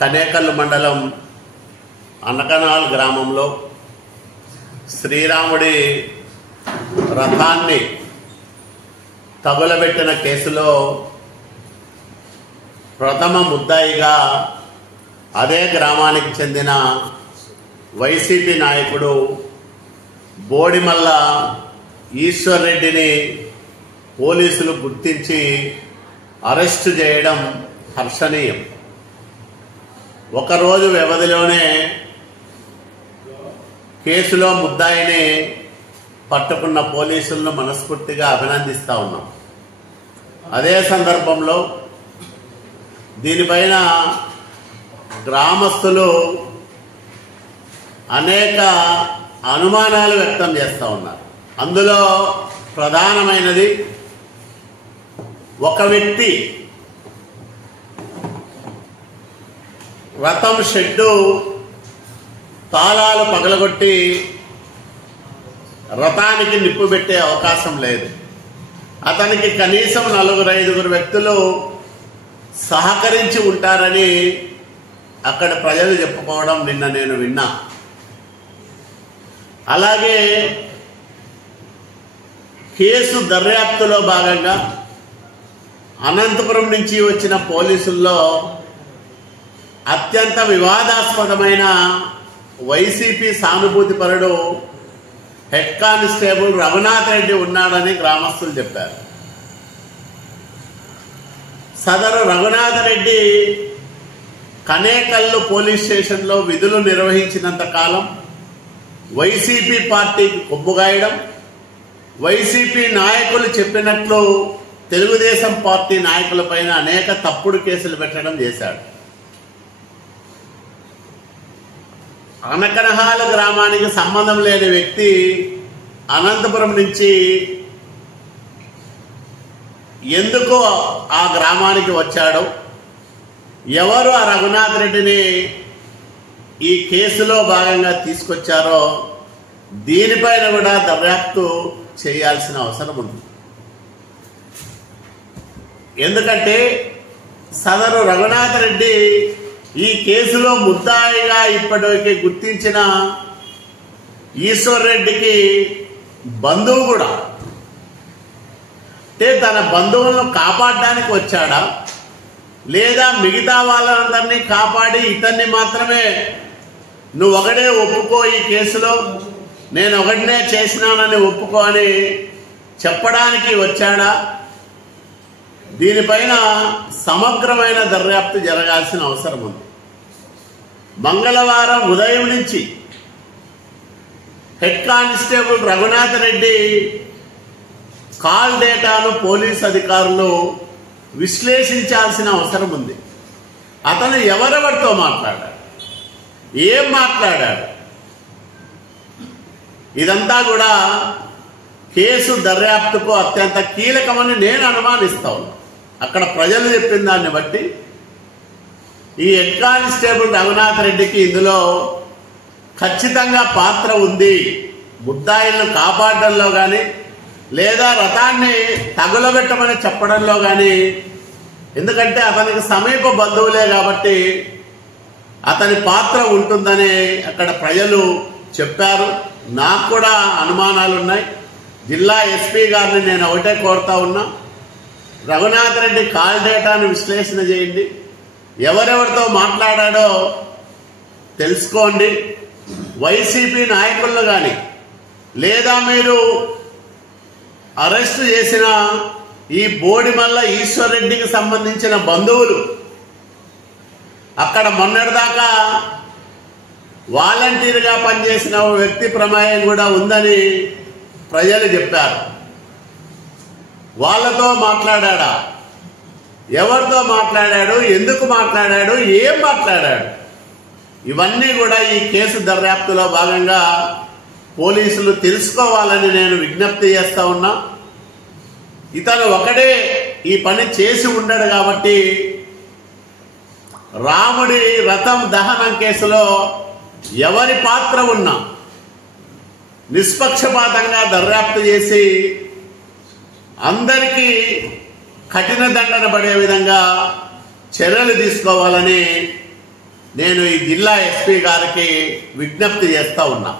కనేకల్లు మండలం అనకనాల్ గ్రామంలో శ్రీరాముడి రథాన్ని తగులబెట్టిన కేసులో ప్రథమ ముద్దాయిగా అదే గ్రామానికి చెందిన వైసీపీ నాయకుడు బోడిమల్ల ఈశ్వర్ రెడ్డిని పోలీసులు గుర్తించి అరెస్టు చేయడం హర్షణీయం. ఒకరోజు వ్యవధిలోనే కేసులో ముద్దాయిని పట్టుకున్న పోలీసులను మనస్ఫూర్తిగా అభినందిస్తూ ఉన్నాం. అదే సందర్భంలో దీనిపైన గ్రామస్తులు అనేక అనుమానాలు వ్యక్తం చేస్తూ ఉన్నారు. అందులో ప్రధానమైనది ఒక వ్యక్తి రథం షెడ్డు తాళాలు పగలగొట్టి రథానికి నిప్పు పెట్టే అవకాశం లేదు. అతనికి కనీసం 4-5 వ్యక్తులు సహకరించి ఉంటారని అక్కడ ప్రజలు చెప్పుకోవడం నిన్న నేను విన్నా. అలాగే కేసు దర్యాప్తులో భాగంగా అనంతపురం నుంచి వచ్చిన పోలీసుల్లో అత్యంత వివాదాస్పదమైన వైసీపీ సానుభూతిపరుడు హెడ్ కానిస్టేబుల్ రఘునాథ్ రెడ్డి ఉన్నాడని గ్రామస్తులు చెప్పారు. సదరు రఘునాథ్ రెడ్డి కనేకల్లు పోలీస్ స్టేషన్లో విధులు నిర్వహించినంత కాలం వైసీపీ పార్టీకి కొబ్బుగాయడం, వైసీపీ నాయకులు చెప్పినట్లు తెలుగుదేశం పార్టీ నాయకులపైన అనేక తప్పుడు కేసులు పెట్టడం చేశాడు. అనకనహాల గ్రామానికి సంబంధం లేని వ్యక్తి అనంతపురం నుంచి ఎందుకు ఆ గ్రామానికి వచ్చాడో, ఎవరు ఆ రఘునాథ్ రెడ్డిని ఈ కేసులో భాగంగా తీసుకొచ్చారో దీనిపైన కూడా దర్యాప్తు చేయాల్సిన అవసరం ఉంది. ఎందుకంటే సదరు రఘునాథ్ రెడ్డి ఈ కేసులో ముద్దాయిగా ఇప్పటివరకు గుర్తించిన ఈశ్వర్ రెడ్డికి బంధువు కూడా. అంటే తన బంధువులను కాపాడడానికి వచ్చాడా, లేదా మిగతా వాళ్ళందరినీ కాపాడి ఇతన్ని మాత్రమే నువ్వు ఒకడే ఒప్పుకో, ఈ కేసులో నేను ఒకటినే చేసినానని ఒప్పుకో అని చెప్పడానికి వచ్చాడా? దీనిపైన సమగ్రమైన దర్యాప్తు జరగాల్సిన అవసరం ఉంది. మంగళవారం ఉదయం నుంచి head constable Raghunath Reddy call డేటాను పోలీస్ అధికారులు విశ్లేషించాల్సిన అవసరం ఉంది. అతను ఎవరెవరితో మాట్లాడాడు, ఏం మాట్లాడాడు, ఇదంతా కూడా కేసు దర్యాప్తుకు అత్యంత కీలకమని నేను అనుమానిస్తా ఉన్నా. అక్కడ ప్రజలు చెప్పిన దాన్ని బట్టి ఈ హెడ్ కానిస్టేబుల్ రఘునాథ్ రెడ్డికి ఇందులో ఖచ్చితంగా పాత్ర ఉంది. ముద్దాయిలను కాపాడడంలో కానీ, లేదా రథాన్ని తగులబెట్టమని చెప్పడంలో కానీ, ఎందుకంటే అతనికి సమీప బంధువులే కాబట్టి అతని పాత్ర ఉంటుందని అక్కడ ప్రజలు చెప్పారు. నాకు కూడా అనుమానాలు ఉన్నాయి. జిల్లా ఎస్పీ గారిని నేను ఒకటే కోరుతా ఉన్నా, రఘునాథ్ రెడ్డి కాల్ డేటాను విశ్లేషణ చేయండి, ఎవరెవరితో మాట్లాడాడో తెలుసుకోండి. వైసీపీ నాయకులను కానీ, లేదా మీరు అరెస్టు చేసిన ఈ బోడిమల్ల ఈశ్వర్ రెడ్డికి సంబంధించిన బంధువులు, అక్కడ మొన్నటిదాకా వాలంటీర్గా పనిచేసిన వ్యక్తి ప్రమేయం కూడా ఉందని ప్రజలు చెప్పారు. వాళ్ళతో మాట్లాడా, ఎవరితో మాట్లాడాడు, ఎందుకు మాట్లాడాడు, ఏం మాట్లాడాడు, ఇవన్నీ కూడా ఈ కేసు దర్యాప్తులో భాగంగా పోలీసులు తెలుసుకోవాలని నేను విజ్ఞప్తి చేస్తా ఉన్నా. ఇతను ఒకడే ఈ పని చేసి ఉండడు కాబట్టి రాముడి రథం దహనం కేసులో ఎవరి పాత్ర ఉన్నా నిష్పక్షపాతంగా దర్యాప్తు చేసి అందరికీ కఠిన దండన పడే విధంగా చర్యలు తీసుకోవాలని నేను ఈ జిల్లా ఎస్పీ గారికి విజ్ఞప్తి చేస్తా ఉన్నా.